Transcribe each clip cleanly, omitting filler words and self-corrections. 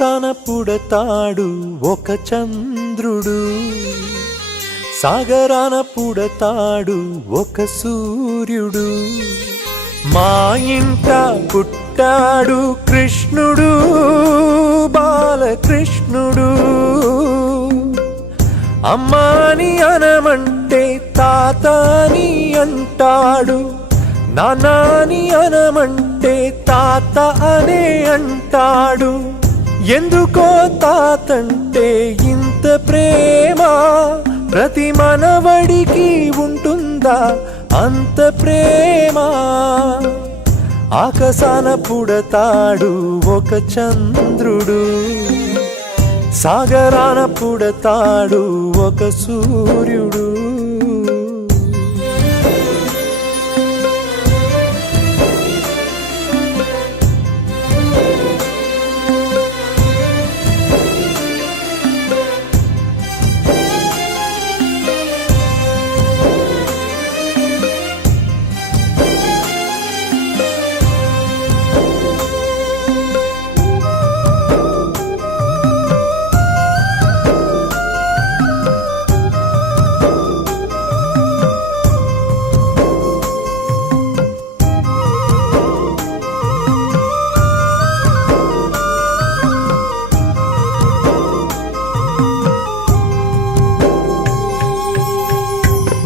తన పుడతాడు ఒక చంద్రుడు, సాగరాన పుడతాడు ఒక సూర్యుడు. మా ఇంట పుట్టాడు కృష్ణుడు, బాలకృష్ణుడు. అమ్మాని అనమంటే తాతని అంటాడు, నానాని అనమంటే తాత అనే అంటాడు. ఎందుకో తాతంటే ఇంత ప్రేమ, ప్రతి మనవడికి ఉంటుందా అంత ప్రేమ? ఆకాశాన పుడతాడు ఒక చంద్రుడు, సాగరాన పుడతాడు ఒక సూర్యుడు.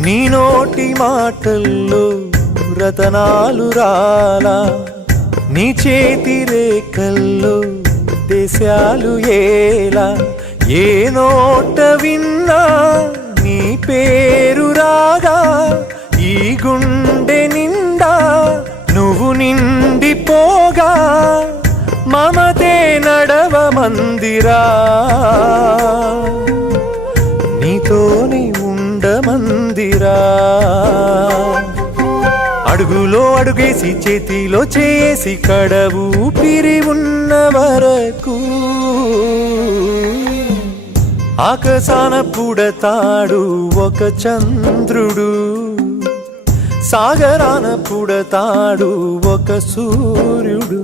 నీ నోటి మాటల్లో రతనాలు రాలా, నీ చేతి రేఖల్లో దేశాలు ఏలా. ఏ నోట విన్నా నీ పేరు రాగా, ఈ గుండె నిండా నువ్వు నిండిపోగా. మమతే నడవ మందిరా, నీతోనే మందిరా. అడుగులో అడుగేసి చేతిలో చేసి కడవు ఊపిరి ఉన్న వరకు ఆకాశాన పుడతాడు ఒక చంద్రుడు, సాగరాన పుడతాడు ఒక సూర్యుడు.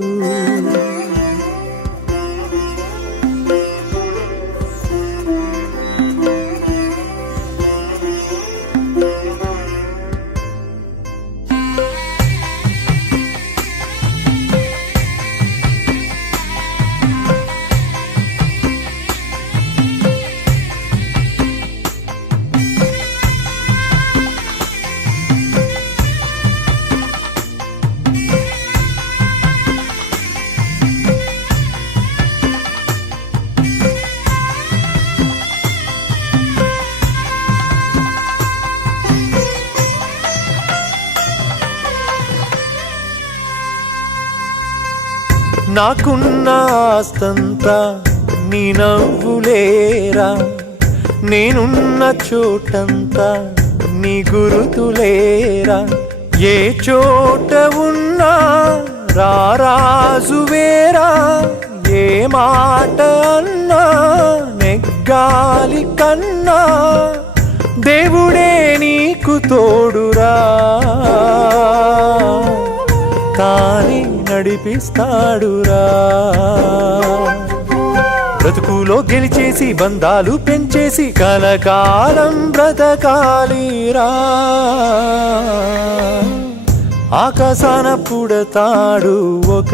నాకున్న ఆస్తంతా నీ నవ్వులేరా, నేనున్న చోటంతా నీ గురుతులేరా. ఏ చోట ఉన్నా రారాజువేరా, ఏ మాట అన్నా నెగ్గాలి కన్నా. దేవుడే నీకు తోడురా, తానే నడిపిస్తాడురా. బ్రతుకులో గెలిచేసి బంధాలు పెంచేసి కలకాలం బ్రతకాలిరా. ఆకాశాన పుడతాడు ఒక